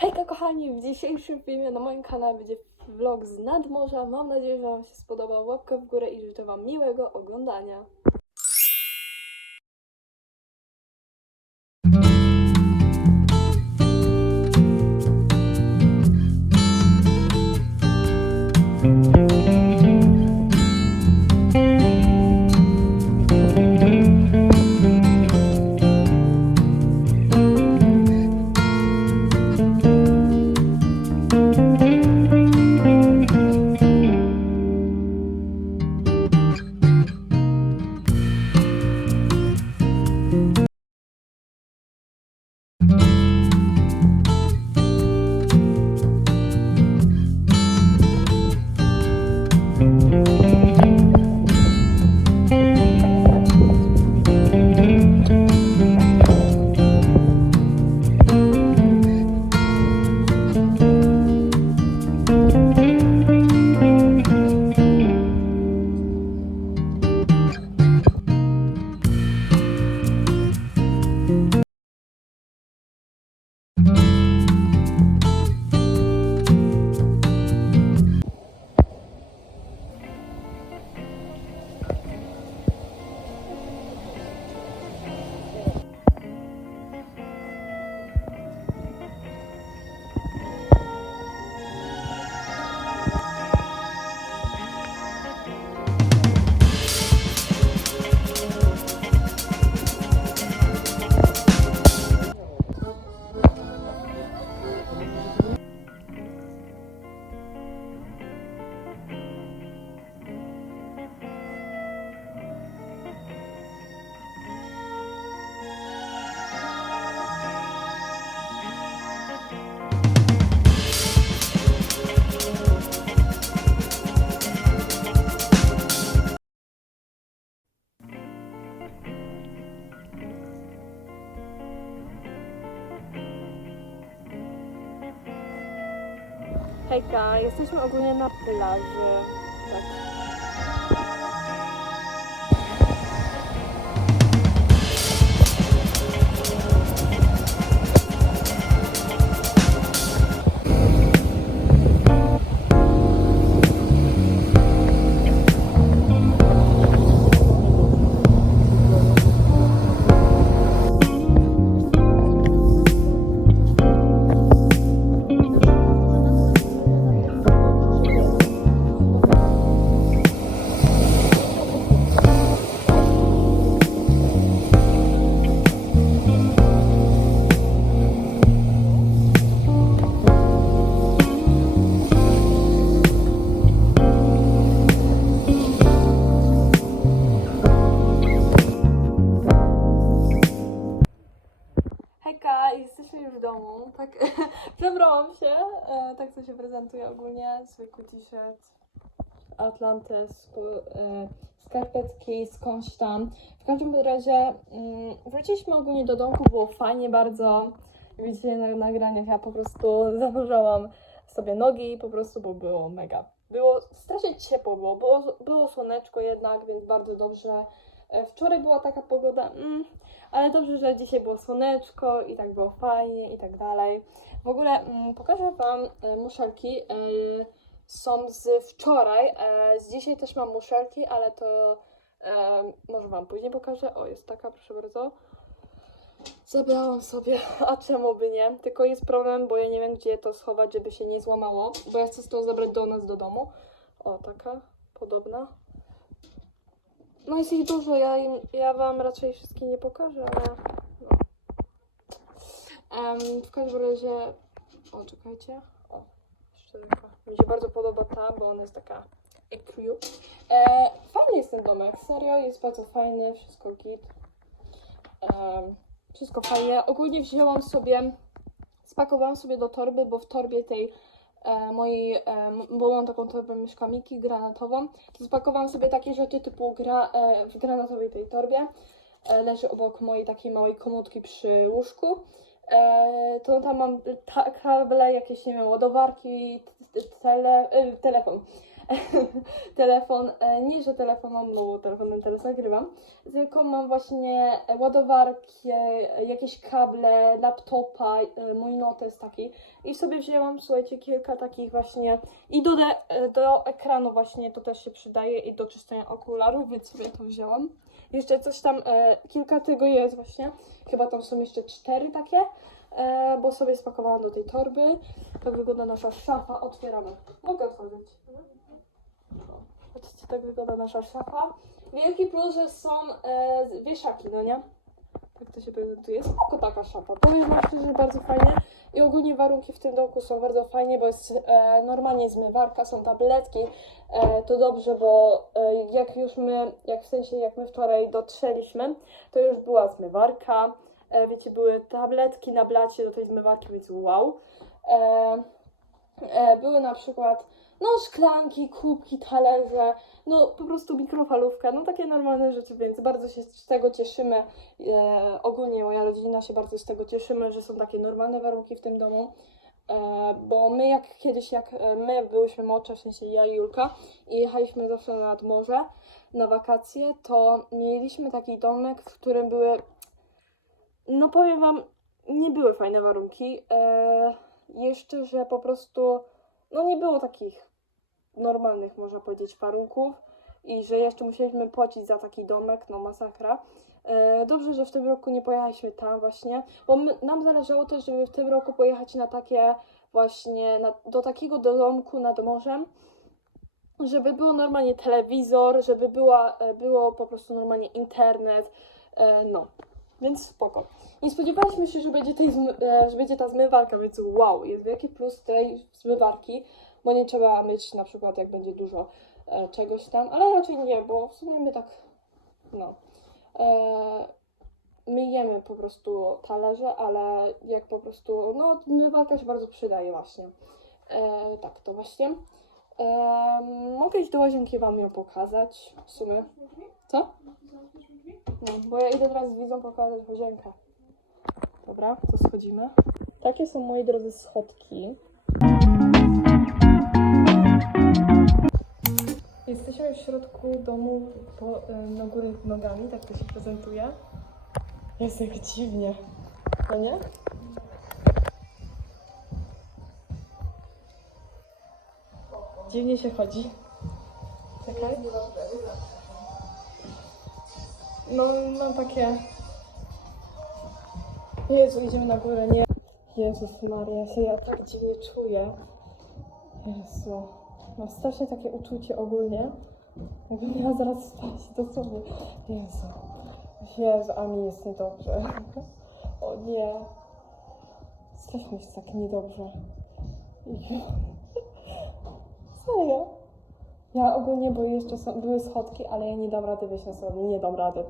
Hejka kochani, w dzisiejszym filmie na moim kanale będzie vlog z nadmorza. Mam nadzieję, że Wam się spodobał. Łapkę w górę i życzę Wam miłego oglądania. Hejka, jesteśmy ogólnie na plaży. Tak. Się prezentuje ogólnie. Zwykły t-shirt, Atlantis, e, skarpetki, skądś tam. W każdym razie mm, wróciliśmy ogólnie do domku, było fajnie bardzo. Widzicie na nagraniach, ja po prostu zanurzałam sobie nogi, po prostu, bo było mega. Było strasznie ciepło, było, było, było słoneczko jednak, więc bardzo dobrze. E, Wczoraj była taka pogoda, mm, ale dobrze, że dzisiaj było słoneczko i tak było fajnie i tak dalej. W ogóle mm, pokażę Wam e, muszelki. E, są z wczoraj. E, z dzisiaj też mam muszelki, ale to może Wam później pokażę. O, jest taka, proszę bardzo. Zabrałam sobie, a czemu by nie? Tylko jest problem, bo ja nie wiem, gdzie to schować, żeby się nie złamało, bo ja chcę to zabrać do nas do domu. O, taka podobna. No jest ich dużo, ja, im, ja wam raczej wszystkie nie pokażę, ale Em, w każdym razie, o czekajcie, o, jeszcze taka, mi się bardzo podoba ta, bo ona jest taka. E, fajny jest ten domek, serio, jest bardzo fajny, wszystko git. Em, wszystko fajnie, ogólnie wzięłam sobie, spakowałam sobie do torby, bo w torbie tej e, mojej, e, bo mam taką torbę myszkamiki granatową, to spakowałam sobie takie rzeczy typu gra, e, w granatowej tej torbie. E, leży obok mojej takiej małej komórki przy łóżku. E, to tam mam ta, kable, jakieś, nie wiem, ładowarki, tele, e, telefon. telefon, e, nie, że telefon mam, no telefonem teraz nagrywam, tylko mam właśnie ładowarki, e, jakieś kable, laptopa, e, mój notes taki i sobie wzięłam, słuchajcie, kilka takich właśnie i do, do ekranu właśnie to też się przydaje i do czyszczenia okularów, więc sobie to wzięłam. Jeszcze coś tam, kilka tego jest właśnie, chyba tam są jeszcze cztery takie, bo sobie spakowałam do tej torby. Tak wygląda nasza szafa, otwieramy. Mogę otworzyć. Patrzcie, tak wygląda nasza szafa. Wielki plus, że są e, wieszaki, no nie? Tak to się prezentuje. Spoko taka szafa. Powiem wam szczerze, bardzo fajnie. I ogólnie warunki w tym domku są bardzo fajnie, bo jest e, normalnie zmywarka, są tabletki. E, to dobrze, bo e, jak już my, jak w sensie jak my wczoraj dotrzeliśmy, to już była zmywarka. E, wiecie, były tabletki na blacie do tej zmywarki, więc wow. E, e, były na przykład no szklanki, kubki, talerze, no po prostu mikrofalówka, no takie normalne rzeczy, więc bardzo się z tego cieszymy. E, ogólnie moja rodzina się bardzo z tego cieszymy, że są takie normalne warunki w tym domu. E, bo my jak kiedyś, jak e, my byłyśmy młodsze, w sensie ja i Julka, i jechaliśmy zawsze nad morze na wakacje, to mieliśmy taki domek, w którym były, no powiem wam, nie były fajne warunki. E, jeszcze, że po prostu, no nie było takich normalnych, można powiedzieć, warunków i że jeszcze musieliśmy płacić za taki domek, no masakra. E, dobrze, że w tym roku nie pojechaliśmy tam właśnie, bo my, nam zależało też, żeby w tym roku pojechać na takie właśnie, na, do takiego domku nad morzem, żeby było normalnie telewizor, żeby była, e, było po prostu normalnie internet, e, no, więc spoko. Nie spodziewaliśmy się, że będzie, tej że będzie ta zmywarka, więc wow, jest wielki plus tej zmywarki, bo nie trzeba mieć na przykład jak będzie dużo e, czegoś tam, ale raczej nie, bo w sumie my tak, no, e, myjemy po prostu talerze, ale jak po prostu, no zmywarka się bardzo przydaje właśnie. E, tak, to właśnie. E, mogę iść do łazienki Wam ją pokazać w sumie. Co? No, bo ja idę teraz z widzą pokazać łazienkę. Dobra, to schodzimy. Takie są, moi drodzy, schodki. Jesteśmy w środku domu po, e, na góry nogami, tak to się prezentuje. Jest jak dziwnie, no nie? Dziwnie się chodzi. Czekaj. No, mam takie... Jezu, idziemy na górę, nie? Jezus Maria, ja się ja tak dziwnie czuję. Jezu. Mam strasznie takie uczucie ogólnie. Jakbym miała zaraz spać, dosłownie. Jezu. Jezu, a mi jest niedobrze. O nie. Strasznie jest tak niedobrze. Serio. Ja ogólnie, bo jeszcze są, były schodki, ale ja nie dam rady wyjść na schody. Nie dam rady.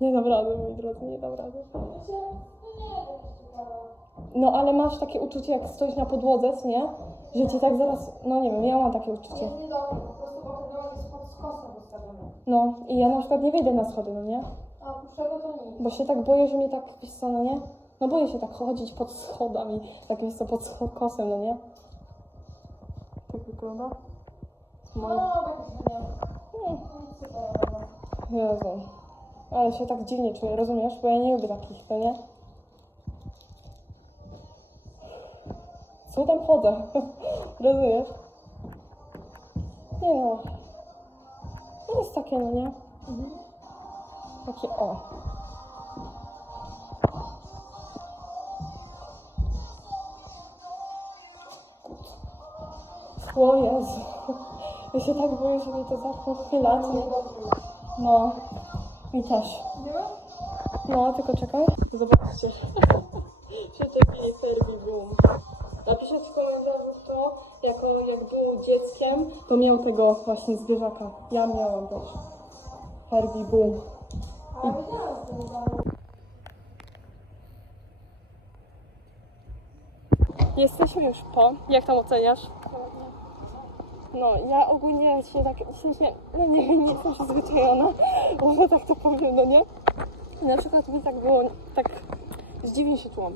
Nie dam rady, moi drodzy, nie dam rady. No ale masz takie uczucie, jak stoisz na podłodze, nie? Że ci tak zaraz, no nie wiem, ja mam takie uczucie. Nie dobrze, po prostu pochylony jest pod skosem wystawiony. No i ja na przykład nie wejdę na schody, no nie? A oprócz tego to nic. Bo się tak boję, że mnie tak, wiesz co, no nie? No boję się tak chodzić pod schodami, tak wiesz co, pod skosem, no nie? Tak wygląda? No, Moje... będzie nie. Nie. Nic ciekawego. Jezu. Ale się tak dziwnie czuję, rozumiesz? Bo ja nie lubię takich, to nie? Co tam chodzę? rozumiesz? Nie no. To jest takie, no nie? Takie o. O Jezu. Ja się tak boję, że mnie to zapochyla. No. Mi też. No, tylko czekaj. Zobaczcie. Przyczepili Ferbi Boom. Napiszę w komentarzu kto, jako jak był dzieckiem, to miał tego właśnie zwierzaka. Ja miałam też. Ferbi Boom. Ma. Jesteśmy już po. Jak tam oceniasz? No, ja ogólnie się tak, w sensie, no nie, nie jestem przyzwyczajona, może tak to powiem, no nie? Na przykład mi tak było, tak zdziwnie się czułam.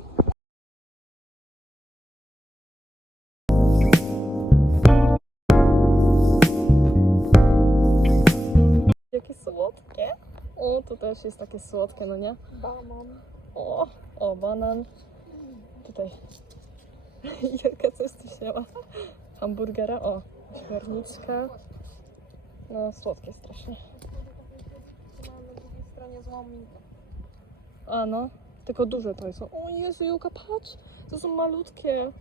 O, to też jest takie słodkie, no nie? Banan. O, o, banan. Tutaj. Jaka coś tu wzięła? Hamburgera, o, śmiorniczka. No, słodkie strasznie. Na drugiej stronie złomnika. A no, tylko duże to są. O Jezu, Julka, patrz! To są malutkie.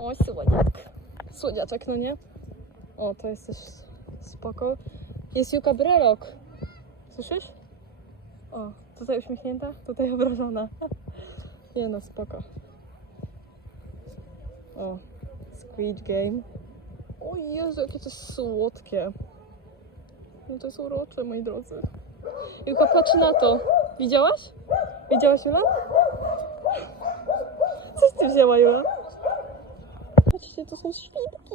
O, słodziak. Słodziaczek, no nie? O, to jest też spoko. Jest Juka Brelok. Słyszysz? O, tutaj uśmiechnięta, tutaj obrażona. Nie no, spoko. O, Squid Game. O Jezu, jakie to jest słodkie. No to jest urocze, moi drodzy. Julka, patrz na to. Widziałaś? Widziałaś, Jula? Coś ty wzięła, Jula? Patrzcie, to są świnki.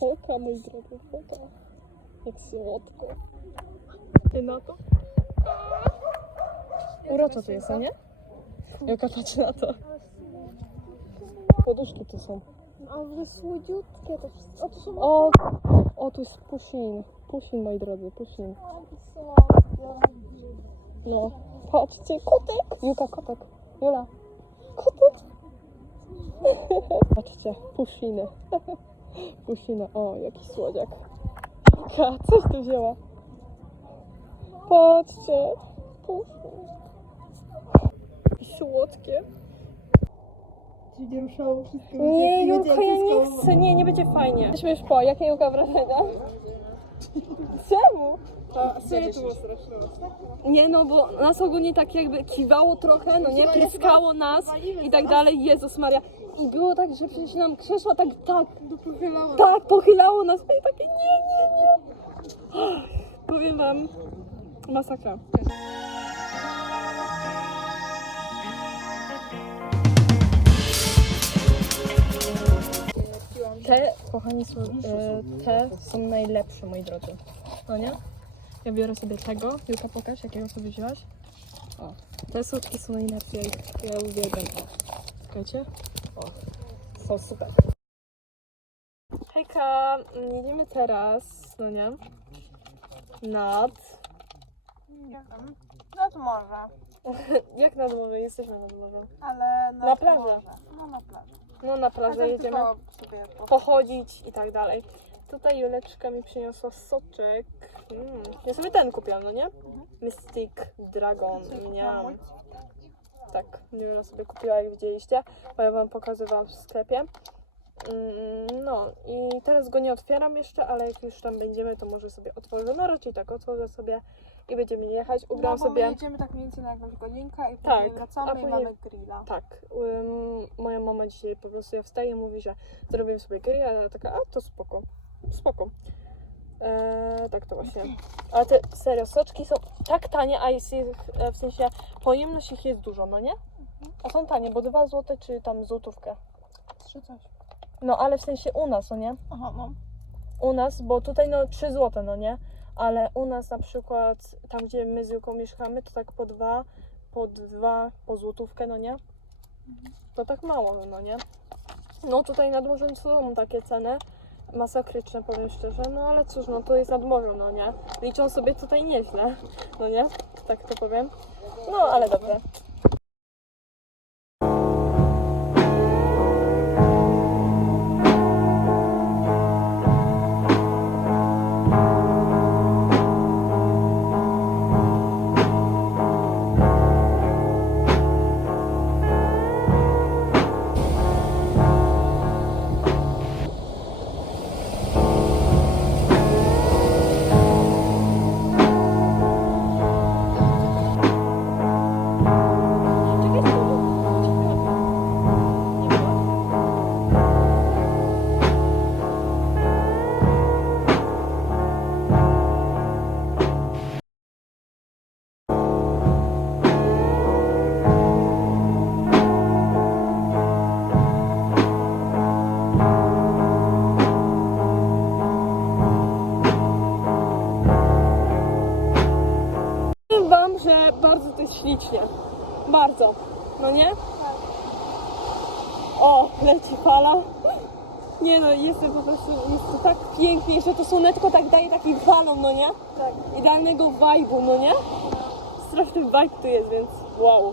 Foka, mój drogi, foka. Jak słodko. Ty na to? Uroczo to jest, no nie? Julka, patrz na to. Poduszki tu są. Ale słodziutkie to wszystko. O, to są O, o tu jest pusin. Pusin, moi drodzy, pusin. No, patrzcie, kotek! Julka, kotek. Jula, kotek! Patrzcie, pusziny. Pusziny, o, jaki słodziak. Julka, coś tu wzięła. Patrzcie, pusziny. Jakie słodkie. Będzie ruszało wszystko. Nie, Julka, ja nie chcę, nie, nie będzie fajnie. Jesteśmy już po, jakie Julka wrażenia? Czemu? Serio to było straszne. Nie no, bo nas ogólnie tak jakby kiwało trochę, no nie, pryskało nas i tak dalej, Jezus Maria. I było tak, że przecież nam krzesła tak, tak, Dopochylało. tak, pochylało nas i takie nie, nie, nie. Powiem wam, masakra. Te, kochani, są, e, te są najlepsze, moi drodzy. No nie? Ja biorę sobie tego. Julka, pokaż, jakiego sobie wzięłaś. O, te słodki są najlepsze, ja, ich- ja uwielbiam. O, czekajcie. O, są super. Hejka, jedziemy teraz, no nie? Nad... Nie wiem. Nad morze. Jak nad morze? Jesteśmy nad morzem. Ale Na plażę. morze. No na plażę. No na plażę jedziemy. tylko sobie po- pochodzić i tak dalej. Tutaj Juleczka mi przyniosła soczek. Mm. Ja sobie ten kupiłam, no nie? Mystic Dragon. Miałam. Tak, Jula sobie kupiła, jak widzieliście, bo ja wam pokazywałam w sklepie. Mm, No i teraz go nie otwieram jeszcze, ale jak już tam będziemy, to może sobie otworzę. No raczej tak, otworzę sobie i będziemy jechać. Ugram no, bo sobie. my jedziemy tak mniej więcej na jakąś godzinkę i Tak, później wracamy a i później- mamy grilla. Tak, ym, moja mama dzisiaj po prostu ja wstaje i mówi, że zrobię sobie grill, a ja taka, a to spoko, spoko. Eee, tak to właśnie. Ale te serio, soczki są tak tanie, a jest ich, e, w sensie pojemność ich jest dużo, no nie? A są tanie, bo 2 zł czy tam złotówkę. Trzy coś. No ale w sensie u nas, no nie? Aha, no. U nas, bo tutaj no 3 zł, no nie? Ale u nas na przykład, tam gdzie my z Juką mieszkamy, to tak po dwa, po dwa, po złotówkę, no nie? To tak mało, no nie? No tutaj nad morzem są takie ceny, masakryczne powiem szczerze, no ale cóż, no to jest nad morzem, no nie? Liczą sobie tutaj nieźle, no nie? Tak to powiem. No ale dobrze. O, leci fala. Nie no, jest to po prostu, jest to tak pięknie, jeszcze to słoneczko tak daje taki balon, no nie? Tak. Idealnego vibe'u, no nie? Straszny vibe tu jest, więc wow.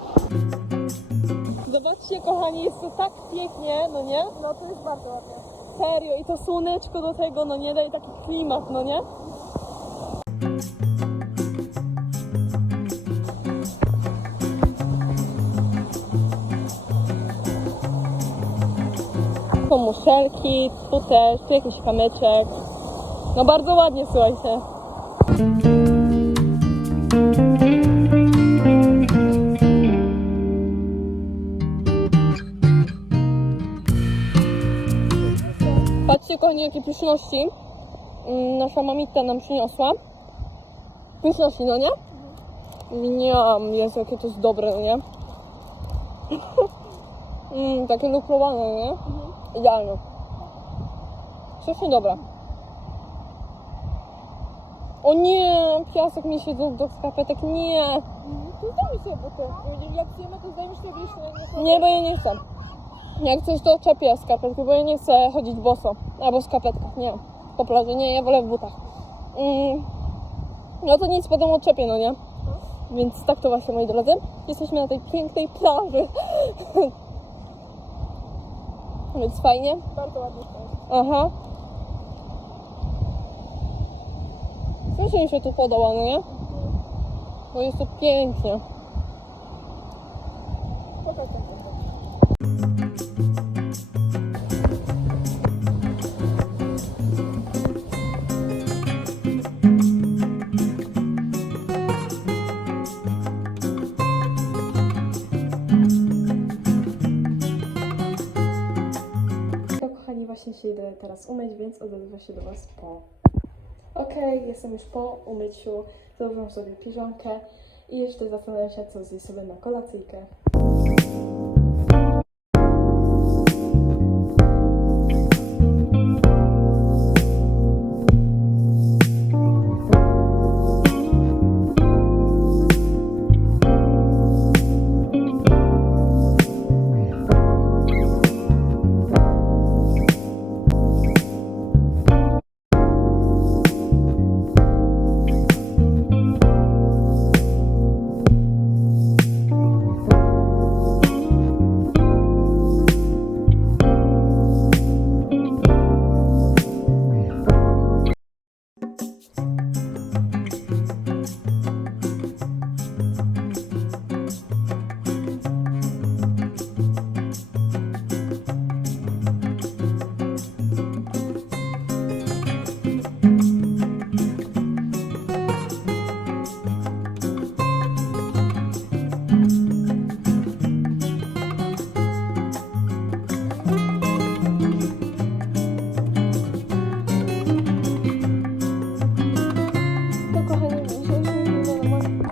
Zobaczcie kochani, jest to tak pięknie, no nie? No to jest bardzo ładnie. Serio, i to słoneczko do tego, no nie? Daje taki klimat, no nie? Są muszelki, tu tu jakiś kamyczek. No bardzo ładnie, słuchajcie. Patrzcie kochani, jakie pyszności mm, nasza mamita nam przyniosła. Pyszności, no nie? Miam, Jezu, jakie to jest dobre, no nie? mm, takie lukrowane, no nie? Idealne. Strasznie dobre. O nie, piasek mi się do, do skarpetek, nie. To zdejmij sobie buty. Jak zjemy, to zdejmiesz sobie jeszcze Nie, bo ja nie chcę. Jak coś to czepię skarpetki, bo ja nie chcę chodzić boso. Albo w skarpetkach, nie. Po plaży, nie, ja wolę w butach. Mm. No to nic, potem odczepię, no nie? Więc tak to właśnie, moi drodzy. Jesteśmy na tej pięknej plaży. Więc fajnie. Bardzo ładnie. Aha. Strasznie mi się tu podoba, no nie? Bo jest to pięknie. Pokaż teraz umyć, więc odezwę się do Was po. Okej, jestem już po umyciu, założę sobie piżamkę i jeszcze zastanawiam się, co zjeść sobie na kolacyjkę.